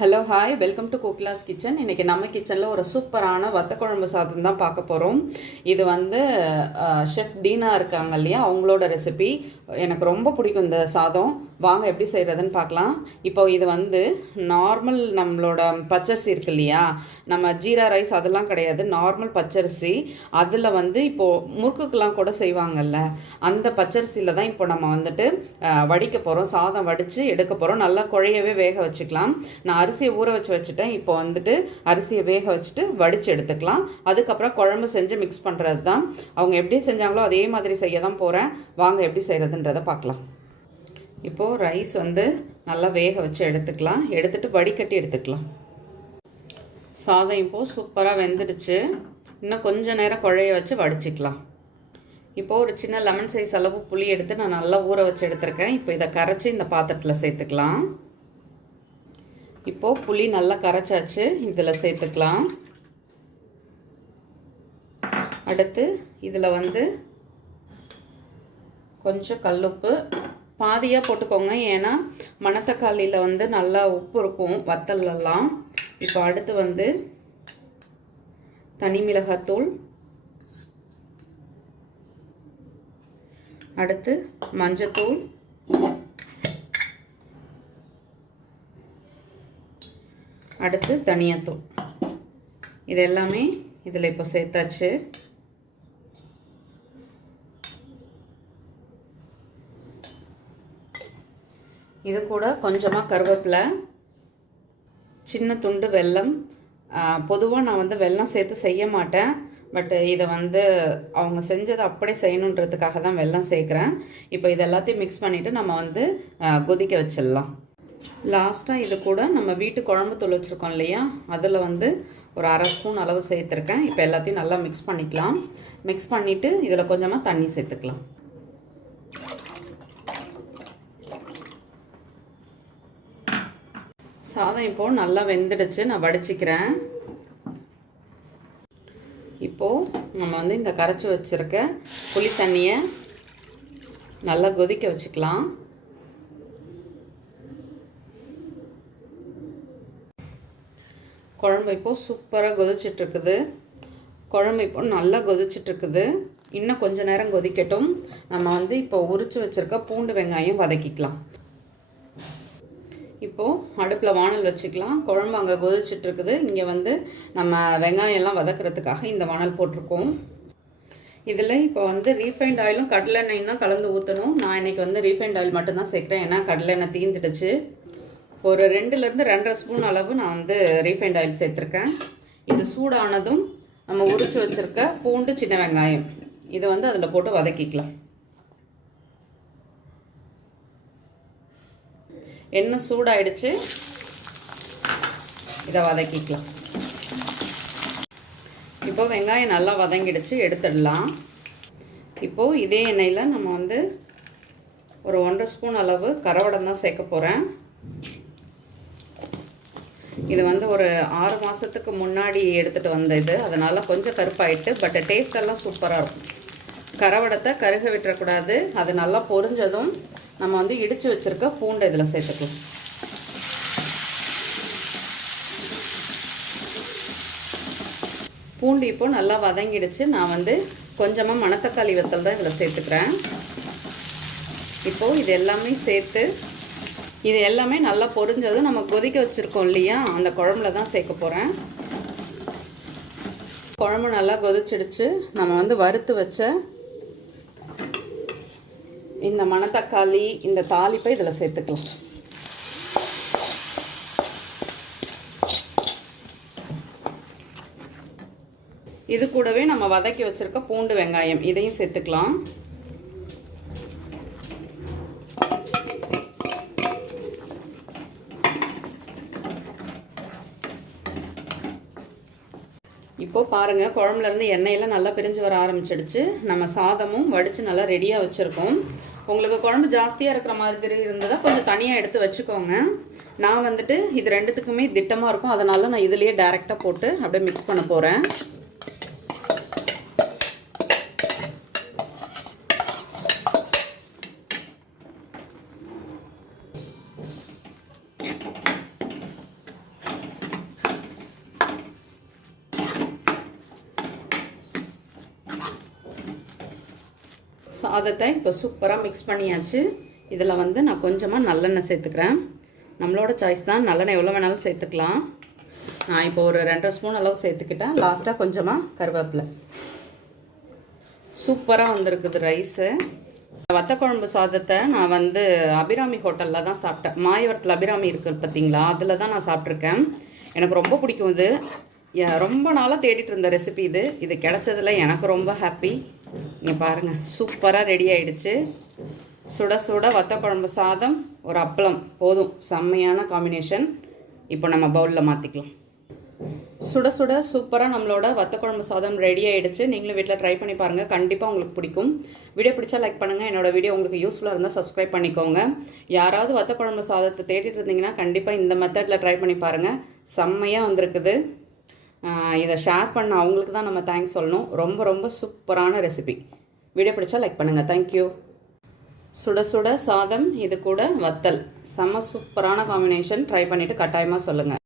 Hello hi welcome to Kokila's kitchen. இன்றைக்கி நம்ம கிச்சனில் ஒரு சூப்பரான வத்த குழம்பு சாதம் தான் பார்க்க போகிறோம். இது வந்து ஷெஃப் தீனா இருக்காங்க இல்லையா, அவங்களோட ரெசிபி. எனக்கு ரொம்ப பிடிக்கும் இந்த சாதம். வாங்க எப்படி செய்கிறதுன்னு பார்க்கலாம். இப்போ இது வந்து நார்மல் நம்மளோட பச்சரிசி இருக்கு இல்லையா, நம்ம ஜீரா ரைஸ் அதெல்லாம் கிடையாது, நார்மல் பச்சரிசி. அதில் வந்து இப்போது முறுக்குக்கெலாம் கூட செய்வாங்கல்ல, அந்த பச்சரிசியில் தான் இப்போ நம்ம வந்துட்டு வடிக்க போகிறோம். சாதம் வடித்து எடுக்க போகிறோம். நல்லா குழையவே வேக வச்சுக்கலாம். நான் அரிசியை ஊற வச்சுட்டேன். இப்போ வந்துட்டு அரிசியை வேக வச்சுட்டு வடித்து எடுத்துக்கலாம். அதுக்கப்புறம் குழம்பு செஞ்சு மிக்ஸ் பண்ணுறது தான். அவங்க எப்படி செஞ்சாங்களோ அதே மாதிரி செய்ய தான் போகிறேன். வாங்க எப்படி செய்கிறதுன்றதை பார்க்கலாம். இப்போது ரைஸ் வந்து நல்லா வேக வச்சு எடுத்துக்கலாம். எடுத்துகிட்டு வடிகட்டி எடுத்துக்கலாம். சாதம் இப்போது சூப்பராக வெந்துடுச்சு. இன்னும் கொஞ்சம் நேரம் குழைய வச்சு வடிச்சிக்கலாம். இப்போது ஒரு சின்ன லெமன் சைஸ் அளவு புளி எடுத்து நான் நல்லா ஊற வச்சு எடுத்துருக்கேன். இப்போ இதை கரைச்சி இந்த பாத்திரத்தில் சேர்த்துக்கலாம். இப்போது புளி நல்லா கரைச்சாச்சு, இதில் சேர்த்துக்கலாம். அடுத்து இதில் வந்து கொஞ்சம் கல்லுப்பு பாதியாக போட்டுக்கோங்க, ஏன்னா மணத்தக்காளியில் வந்து நல்லா உப்பு இருக்கும் வத்தல்லாம். இப்போ அடுத்து வந்து தனி மிளகாத்தூள், அடுத்து மஞ்சத்தூள், அடுத்து தனியாத்தூள். இது எல்லாமே இதில் இப்போ சேர்த்தாச்சு. இது கூட கொஞ்சமாக கருவேப்பிலை, சின்ன துண்டு வெல்லம். பொதுவாக நான் வந்து வெல்லம் சேர்த்து செய்ய மாட்டேன், பட் இதை வந்து அவங்க செஞ்சதை அப்படியே செய்யணுன்றதுக்காக தான் வெல்லம் சேர்க்குறேன். இப்போ இது எல்லாத்தையும் மிக்ஸ் பண்ணிவிட்டு நம்ம வந்து கொதிக்க வச்சிடலாம். லாஸ்ட்டாக இது கூட நம்ம வீட்டு குழம்பு தூள் வச்சுருக்கோம் இல்லையா, அதில் வந்து ஒரு அரை ஸ்பூன் அளவு சேர்த்துருக்கேன். இப்போ எல்லாத்தையும் நல்லா மிக்ஸ் பண்ணிக்கலாம். மிக்ஸ் பண்ணிவிட்டு இதில் கொஞ்சமாக தண்ணி சேர்த்துக்கலாம். சாதம் இப்போது நல்லா வெந்துடுச்சு. நான் வடிச்சிக்கிறேன். இப்போது நம்ம வந்து இந்த கரைச்சி வச்சுருக்க புளி தண்ணியை நல்லா கொதிக்க வச்சுக்கலாம். குழம்பு இப்போது சூப்பராக கொதிச்சிட்ருக்குது. குழம்பு இப்போ நல்லா கொதிச்சிட்ருக்குது. இன்னும் கொஞ்சம் நேரம் கொதிக்கட்டும். நம்ம வந்து இப்போ உரித்து வச்சுருக்க பூண்டு வெங்காயம் வதக்கிக்கலாம். இப்போது அடுப்பில் வானல் வச்சுக்கலாம். குழம்பு அங்கே கொதிச்சிட்ருக்குது. இங்கே வந்து நம்ம வெங்காயம் எல்லாம் வதக்கிறதுக்காக இந்த வானல் போட்டிருக்கோம். இதில் இப்போ வந்து ரீஃபைண்ட் ஆயிலும் கடலெண்ணெயும் தான் கலந்து ஊற்றணும். நான் இன்றைக்கி வந்து ரீஃபைண்ட் ஆயில் மட்டும்தான் சேர்க்குறேன், ஏன்னா கடலெண்ணெய் தீர்ந்துடுச்சு. ஒரு 2லேருந்து 2.5 ஸ்பூன் அளவு நான் வந்து ரீஃபைண்ட் ஆயில் சேர்த்துருக்கேன். இது சூடானதும் நம்ம உரித்து வச்சுருக்க பூண்டு சின்ன வெங்காயம் இதை வந்து அதில் போட்டு வதக்கிக்கலாம். எண்ணெய் சூடாயிடுச்சு, இதை வதக்கிக்கலாம். இப்போது வெங்காயம் நல்லா வதங்கிடுச்சு, எடுத்துடலாம். இப்போது இதே எண்ணெயில் நம்ம வந்து ஒரு 1.5 ஸ்பூன் அளவு கரவடம் தான் சேர்க்க போகிறேன். இது வந்து ஒரு 6 மாதத்துக்கு முன்னாடி எடுத்துகிட்டு வந்த இது, அதனால் கொஞ்சம் கருப்பாயிட்டு, பட் டேஸ்டெல்லாம் சூப்பராக இருக்கும். கரவடத்தை கருக விட்டுறக்கூடாது. அது நல்லா பொரிஞ்சதும் நம்ம வந்து இடித்து வச்சுருக்க பூண்டை இதில் சேர்த்துக்கலாம். பூண்டு இப்போது நல்லா வதங்கிடுச்சு. நான் வந்து கொஞ்சமாக மணத்தக்காளி வத்தல் தான் இதில் சேர்த்துக்கிறேன். இப்போது இது எல்லாமே சேர்த்து இது எல்லாமே நல்லா பொரிஞ்சதும் நம்ம கொதிக்க வச்சுருக்கோம் இல்லையா, அந்த குழம்புல தான் சேர்க்க போகிறேன். குழம்பு நல்லா கொதிச்சிடுச்சு. நம்ம வந்து வறுத்து வச்ச இந்த மணத்தக்காளி இந்த தாளிப்பை இதில் சேர்த்துக்கலாம். இது கூடவே நம்ம வதக்கி வச்சுருக்க பூண்டு வெங்காயம் இதையும் சேர்த்துக்கலாம். இப்போது பாருங்கள், குழம்புலேருந்து எண்ணெயெல்லாம் நல்லா பிரிஞ்சு வர ஆரம்பிச்சிடுச்சு. நம்ம சாதமும் வடித்து நல்லா ரெடியாக வச்சுருக்கோம். உங்களுக்கு குழம்பு ஜாஸ்தியாக இருக்கிற மாதிரி இருந்ததால் கொஞ்சம் தனியாக எடுத்து வச்சுக்கோங்க. நான் வந்துட்டு இது ரெண்டுத்துக்குமே திட்டமாக இருக்கும், அதனால் நான் இதிலேயே டைரெக்டாக போட்டு அப்படியே மிக்ஸ் பண்ண போகிறேன். சாதத்தை இப்போ சூப்பராக மிக்ஸ் பண்ணியாச்சு. இதில் வந்து நான் கொஞ்சமாக நல்லெண்ணெய் சேர்த்துக்கிறேன். நம்மளோட சாய்ஸ் தான், நல்லெண்ணெய் எவ்வளோ வேணாலும் சேர்த்துக்கலாம். நான் இப்போ ஒரு 2.5 ஸ்பூன் அளவு சேர்த்துக்கிட்டேன். லாஸ்ட்டாக கொஞ்சமாக கருவேப்பிலை. சூப்பராக வந்திருக்குது ரைஸு. வத்தக்குழம்பு சாதத்தை நான் வந்து அபிராமி ஹோட்டலில் தான் சாப்பிட்டேன். மாயவரத்தில் அபிராமி இருக்குது பார்த்தீங்களா, அதில் தான் நான் சாப்பிட்ருக்கேன். எனக்கு ரொம்ப பிடிக்கும் இது. ரொம்ப நாளாக தேடிட்டு இருந்த ரெசிபி இது. இது கிடச்சதில் எனக்கு ரொம்ப ஹாப்பி. நீங்கள் பாருங்கள், சூப்பராக ரெடி ஆகிடுச்சு. சுட சுட வத்தக்குழம்பு சாதம், ஒரு அப்பளம், போதும். செம்மையான காம்பினேஷன். இப்போ நம்ம பவுலில் மாற்றிக்கலாம். சுட சுட சூப்பராக நம்மளோட வத்தக்குழம்பு சாதம் ரெடி ஆகிடுச்சு. நீங்களும் வீட்டில் ட்ரை பண்ணி பாருங்கள், கண்டிப்பாக உங்களுக்கு பிடிக்கும். வீடியோ பிடிச்சா லைக் பண்ணுங்கள். என்னோடய வீடியோ உங்களுக்கு யூஸ்ஃபுல்லாக இருந்தால் சப்ஸ்கிரைப் பண்ணிக்கோங்க. யாராவது வத்தக்குழம்பு சாதத்தை தேடிட்டு இருந்தீங்கன்னா கண்டிப்பாக இந்த மெத்தடில் ட்ரை பண்ணி பாருங்கள். செம்மையாக வந்திருக்குது. இதை ஷேர் பண்ண அவங்களுக்கு தான் நம்ம தேங்க்ஸ் சொல்லணும். ரொம்ப ரொம்ப சூப்பரான ரெசிபி. வீடியோ பிடிச்சா லைக் பண்ணுங்கள். தேங்க்யூ. சுட சுட சாதம், இது கூட வத்தல், செம்ம சூப்பரான காம்பினேஷன். ட்ரை பண்ணிவிட்டு கட்டாயமாக சொல்லுங்கள்.